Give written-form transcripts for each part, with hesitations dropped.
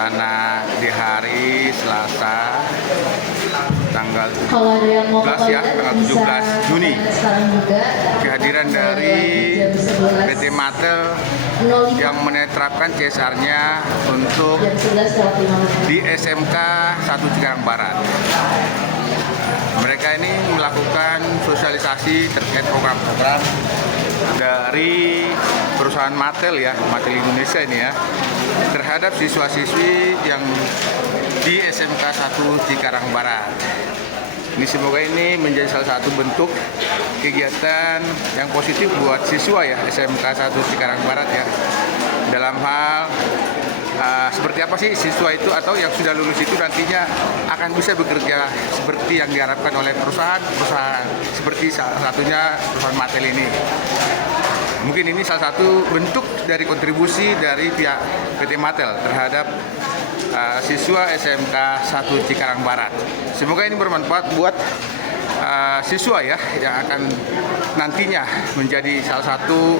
suasana di hari Selasa tanggal Kalau ada yang mau 17 ya, tanggal 17 Juni. Kehadiran dari PT Matel yang menerapkan CSR-nya untuk di SMK 1 Cikarang Barat. Mereka ini melakukan sosialisasi terkait program-program dari perusahaan Matel ya, Matel Indonesia ini ya, terhadap siswa-siswi yang di SMK 1 Cikarang Barat. Ini semoga ini menjadi salah satu bentuk kegiatan yang positif buat siswa ya SMK 1 Cikarang Barat ya. Dalam hal seperti apa sih siswa itu atau yang sudah lulus itu nantinya akan bisa bekerja seperti yang diharapkan oleh perusahaan seperti salah satunya perusahaan Matel ini. Mungkin ini salah satu bentuk dari kontribusi dari pihak PT Matel terhadap siswa SMK 1 Cikarang Barat. Semoga ini bermanfaat buat siswa ya yang akan nantinya menjadi salah satu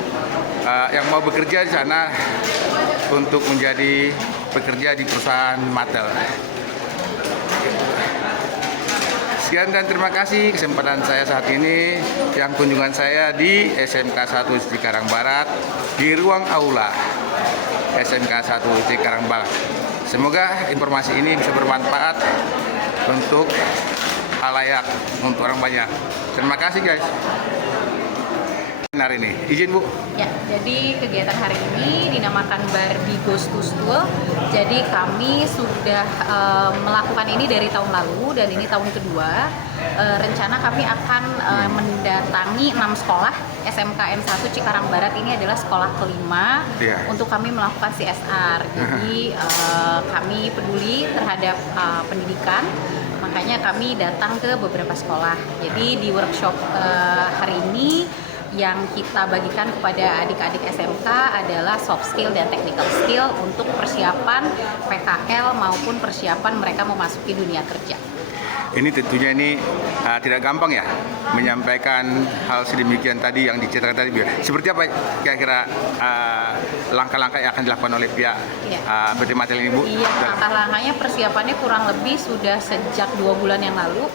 yang mau bekerja di sana untuk menjadi pekerja di perusahaan Matel. Sekian dan terima kasih kesempatan saya saat ini yang kunjungan saya di SMK 1 Cikarang Barat di ruang aula SMK 1 Cikarang Barat. Semoga informasi ini bisa bermanfaat untuk halayak, untuk orang banyak. Terima kasih guys. Hari ini, izin Bu. Ya, jadi kegiatan hari ini dinamakan Barbie Goes to School. Jadi kami sudah melakukan ini dari tahun lalu dan ini tahun kedua. Rencana kami akan mendatangi 6 sekolah SMKN 1 Cikarang Barat. Ini adalah sekolah kelima untuk kami melakukan CSR. Jadi kami peduli terhadap pendidikan. Makanya kami datang ke beberapa sekolah. Jadi di workshop hari ini yang kita bagikan kepada adik-adik SMK adalah soft skill dan technical skill untuk persiapan PKL maupun persiapan mereka memasuki dunia kerja. Ini tentunya ini tidak gampang ya menyampaikan hal sedemikian tadi yang diceritakan tadi. Seperti apa kira-kira langkah-langkah yang akan dilakukan oleh pihak PT Matel ini Bu? Iya, langkah-langkahnya persiapannya kurang lebih sudah sejak 2 bulan yang lalu.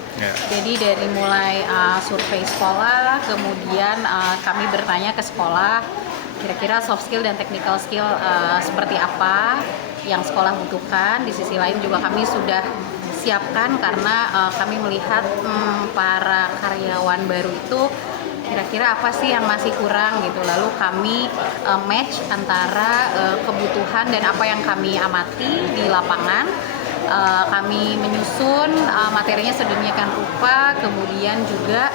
Jadi dari mulai survei sekolah, kemudian kami bertanya ke sekolah kira-kira soft skill dan technical skill seperti apa yang sekolah butuhkan. Di sisi lain juga kami sudah siapkan karena kami melihat para karyawan baru itu kira-kira apa sih yang masih kurang gitu. Lalu kami match antara kebutuhan dan apa yang kami amati di lapangan. Kami menyusun materinya sedemikian rupa, kemudian juga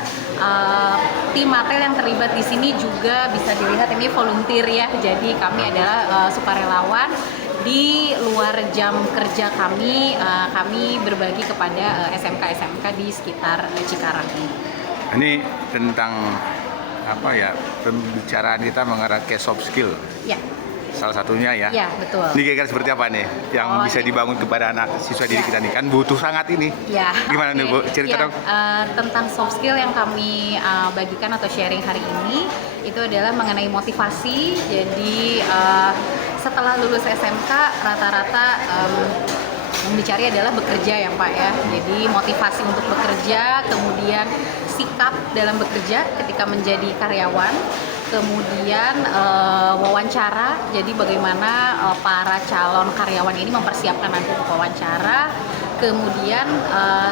tim Matel yang terlibat di sini juga bisa dilihat ini volunteer ya. Jadi kami adalah sukarelawan. Di luar jam kerja kami berbagi kepada SMK-SMK di sekitar Cikarang ini. Ini tentang apa ya, pembicaraan kita mengarah ke soft skill. Ya. Salah satunya ya. Ya, betul. Ini kira-kira seperti apa nih yang bisa dibangun kepada anak siswa didik kita nih? Kan butuh sangat ini. Ya. Gimana nih Bu? Cerita dong. Tentang soft skill yang kami bagikan atau sharing hari ini itu adalah mengenai motivasi. Jadi setelah lulus SMK rata-rata yang dicari adalah bekerja ya Pak ya. Jadi motivasi untuk bekerja, kemudian sikap dalam bekerja ketika menjadi karyawan, kemudian wawancara. Jadi bagaimana para calon karyawan ini mempersiapkan nanti untuk wawancara. Kemudian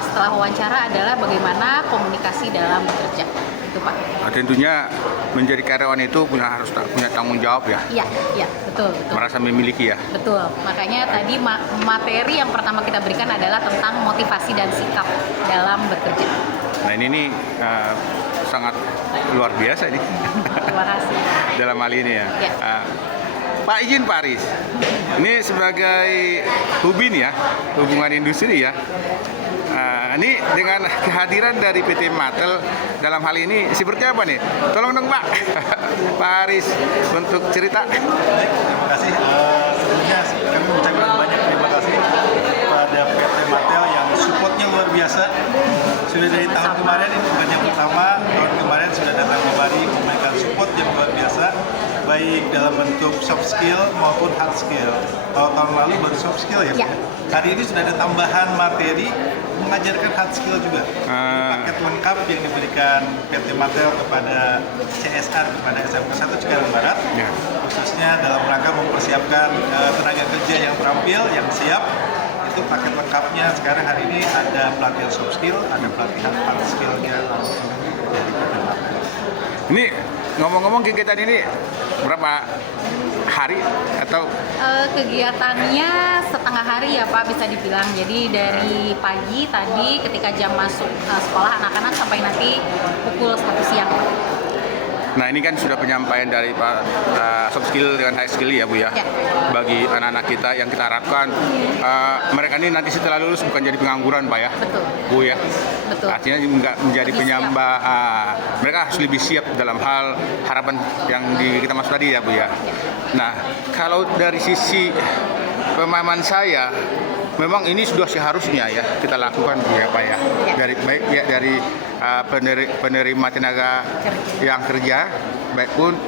setelah wawancara adalah bagaimana komunikasi dalam bekerja. Itu Pak. Tentunya menjadi karyawan itu harus punya tanggung jawab ya. Iya, betul. Merasa memiliki ya. Betul. Makanya tadi materi yang pertama kita berikan adalah tentang motivasi dan sikap dalam bekerja. Nah ini sangat luar biasa nih. Terima kasih. Dalam hal ini ya. Pak izin Pak Aris, ini sebagai Hubin ya, hubungan industri ya. Ini dengan kehadiran dari PT Matel dalam hal ini seperti apa nih? Tolong dong Pak, Pak Aris untuk cerita. Terima kasih. Sebelumnya kami mengucapkan banyak terima kasih kepada PT Matel yang supportnya luar biasa. Sudah dari tahun kemarin, ini bukan yang pertama, tahun kemarin sudah datang kembali memberikan support yang luar biasa, baik baik dalam bentuk soft skill maupun hard skill. Kalau tahun lalu baru soft skill ya, Ya. hari ini sudah ada tambahan materi mengajarkan hard skill juga. Ini paket lengkap yang diberikan PT Mattel kepada CSR, kepada SMK 1 Cikarang Barat, Ya. khususnya dalam rangka mempersiapkan tenaga kerja yang terampil, yang siap. Itu paket lengkapnya. Sekarang hari ini ada pelatihan soft skill, ada pelatihan hard skill-nya langsung dari PT Mattel. Ini ngomong-ngomong kegiatan ini berapa hari atau Kegiatannya setengah hari ya Pak, bisa dibilang. Jadi dari pagi tadi ketika jam masuk sekolah anak-anak sampai nanti pukul 1 siang. nah ini kan sudah penyampaian dari Pak soft skill dengan high skill ya Bu ya. Ya. Bagi anak-anak kita yang kita harapkan mereka ini nanti setelah lulus bukan jadi pengangguran Pak ya. Betul. Bu ya. Betul. Artinya nggak menjadi Lebih penyambah. Mereka harus lebih siap dalam hal harapan yang kita maksud tadi ya Bu ya. Nah kalau dari sisi pemahaman saya, memang ini sudah seharusnya ya kita lakukan Bu ya Pak ya. Ya. Dari baik ya dari penerima tenaga yang kerja, baik pun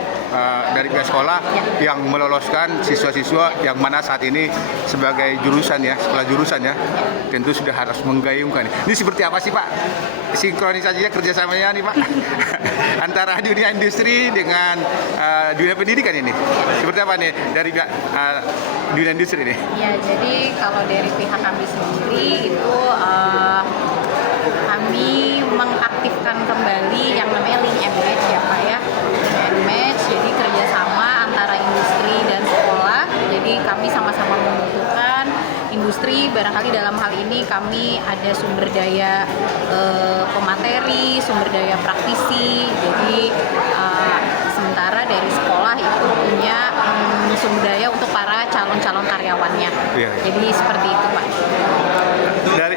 dari pihak sekolah yang meloloskan siswa-siswa yang mana saat ini sebagai jurusan ya, sekolah jurusan ya, tentu sudah harus menggayungkan. Ini seperti apa sih Pak sinkronisasinya kerjasamanya nih Pak antara dunia industri dengan dunia pendidikan ini? Seperti apa nih dari pihak dunia industri ini? Ya, jadi kalau dari pihak kami sendiri itu kami mengaktifkan kembali yang namanya link and match ya Pak ya. Link and match, jadi kerjasama antara industri dan sekolah. Jadi kami sama-sama membutuhkan industri, barangkali dalam hal ini kami ada sumber daya pemateri, sumber daya praktisi. Jadi sementara dari sekolah itu punya sumber daya untuk para calon-calon karyawannya. Iya. Jadi seperti itu Pak. Dari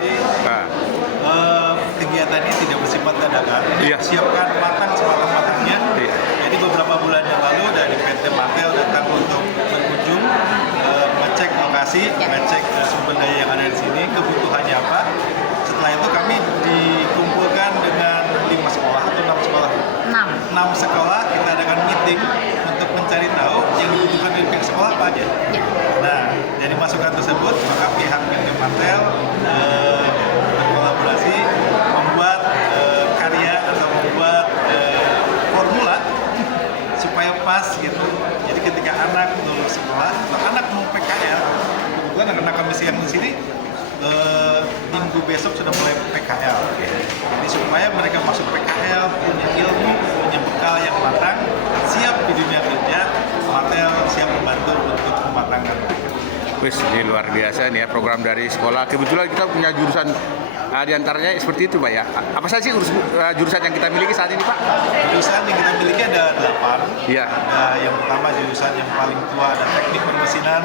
Kegiatan ini tidak bersifat dadakan, Iya. disiapkan matang sematang-matangnya. Iya. Jadi beberapa bulan yang lalu dari PT Mattel datang untuk berkunjung, ngecek lokasi, ngecek sumber daya yang ada di sini, kebutuhannya apa. Setelah itu kami dikumpulkan dengan 5 sekolah atau 6 sekolah. 6 sekolah kita adakan meeting untuk mencari tahu yang dibutuhkan dari pihak sekolah apa aja. Ya. Nah, dari masukan tersebut, maka pihak PT Mattel berkolaborasi membuat karya atau membuat formula supaya pas gitu. Jadi ketika anak lulus sekolah, atau anak mau PKL, kebetulan anak-anak kami siang di sini minggu besok sudah mulai PKL. Jadi supaya mereka masuk PKL, punya ilmu, punya bekal yang matang, siap di dunia kerja, Mattel siap membantu untuk mematangkan mereka. Wis, ini luar biasa nih ya program dari sekolah. Kebetulan kita punya jurusan diantaranya seperti itu Pak ya. Apa saja sih jurusan yang kita miliki saat ini Pak? Jurusan yang kita miliki ada 8. Iya. Ada yang pertama jurusan yang paling tua, ada teknik permesinan,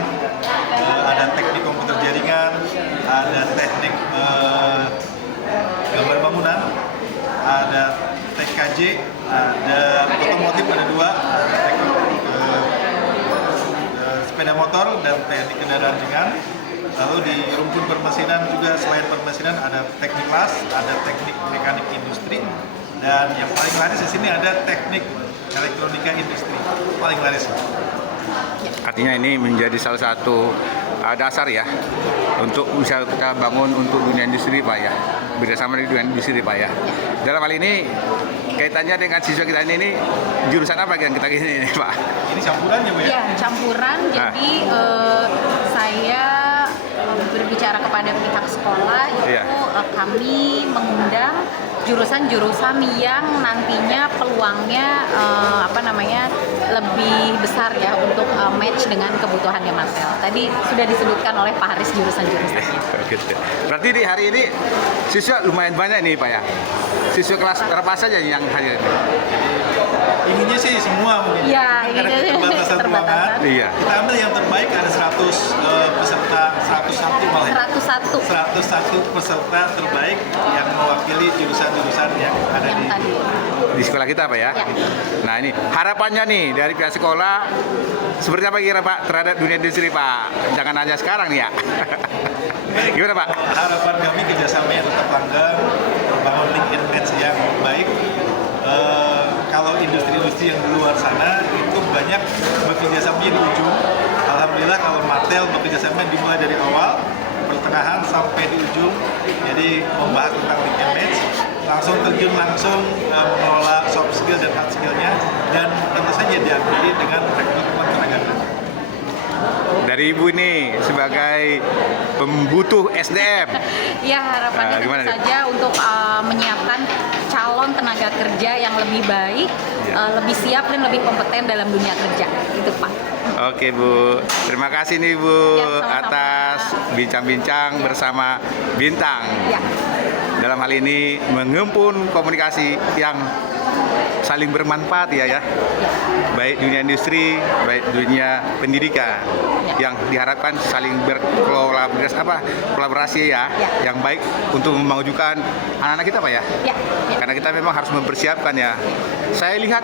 ada teknik komputer jaringan, ada teknik gambar bangunan, ada TKJ, ada otomotif ada 2, ada teknik sepeda motor dan teknik kendaraan ringan. Lalu di rumpun permesinan juga selain permesinan ada teknik las, ada teknik mekanik industri, dan yang paling laris di sini ada teknik elektronika industri. Paling laris. Artinya ini menjadi salah satu dasar ya untuk bisa kita bangun untuk dunia industri Pak ya, bersama dengan industri Pak ya. Dalam hal ini kaitannya dengan siswa kita ini jurusan apa yang kita ini Pak? Ini campurannya Bu ya? Ya, campuran. Jadi saya berbicara kepada pihak sekolah itu Iya. Kami mengundang jurusan-jurusan yang nantinya peluangnya lebih besar ya untuk match dengan kebutuhannya Mattel. Tadi sudah disebutkan oleh Pak Haris jurusan-jurusannya. Gitu. Berarti di hari ini siswa lumayan banyak nih Pak ya. Siswa kelas berapa saja yang hadir ini? Inginnya sih semua mungkin. Iya, Karena inginnya keterbatasan terbatasan. ruangan. Iya. Kita ambil yang terbaik, ada 100 peserta, 101 malah. 101 101 peserta terbaik yang mewakili jurusan-jurusan yang ada yang di tadi. Di sekolah kita Pak ya. Ya. Nah ini harapannya nih dari pihak sekolah seperti apa kira Pak terhadap dunia industri Pak? Jangan hanya sekarang nih ya. Gimana Pak? Harapan kami kerjasamanya tetap langgeng, bangun link and match yang baik. Kalau industri-industri yang di luar sana itu banyak bekerja samanya di ujung. Alhamdulillah kalau Martel bekerja sama dimulai dari awal, pertengahan sampai di ujung. Jadi membahas tentang link and match, langsung terjun langsung mengelola soft skill dan hard skillnya, dan tentu saja diakhiri dengan rekrutmen tenaga kerja. Dari Ibu ini sebagai pembutuh SDM. Ya, harapannya Gimana tentu nih? saja untuk menyiapkan calon tenaga kerja yang lebih baik, lebih siap dan lebih kompeten dalam dunia kerja. Itu Pak. Oke Bu, terima kasih nih Bu Ya, sama-sama. atas bincang-bincang bersama Bintang. Ya, Dalam hal ini menghimpun komunikasi yang saling bermanfaat ya. Baik dunia industri, baik dunia pendidikan, yang diharapkan saling kolaborasi Ya. yang baik untuk memajukan anak-anak kita Pak ya. ya, ya. Karena kita memang harus mempersiapkan ya. Saya lihat